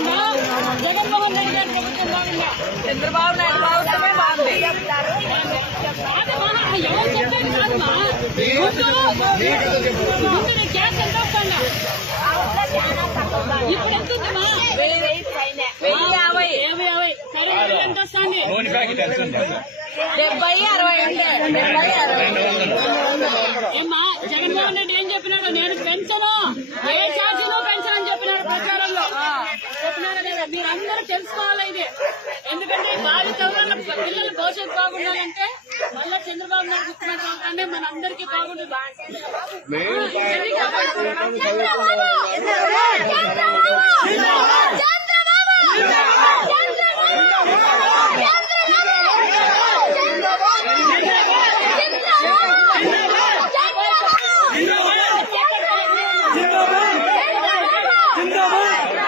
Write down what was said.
బాగుందా జగన్మోహన్ రెడ్డి గారి ప్రభుత్వం బాగుందా చంద్రబాబు నాయుడు బాగుంది ఎవరు చెప్పేది కాదమ్మా ముందు గ్యాస్ ఎంత ఇప్పుడు ఎంత ఉందమ్మా వెయ్యి యాభై యాభై యాభై కరెంట్ ఎంత డెబ్బై అరవై అంటే డెబ్బై అరవై ఏమ్మా జగన్మోహన్ రెడ్డి ఏం చెప్పినాడు నేను మీరందరూ తెలుసుకోవాలి ఇది ఎందుకంటే ఈ బాధిత పిల్లల భవిష్యత్తు బాగుండాలంటే మళ్ళా చంద్రబాబు నాయుడు ఇస్తున్న కాకుండా మన అందరికీ బాగుండదు Yeah.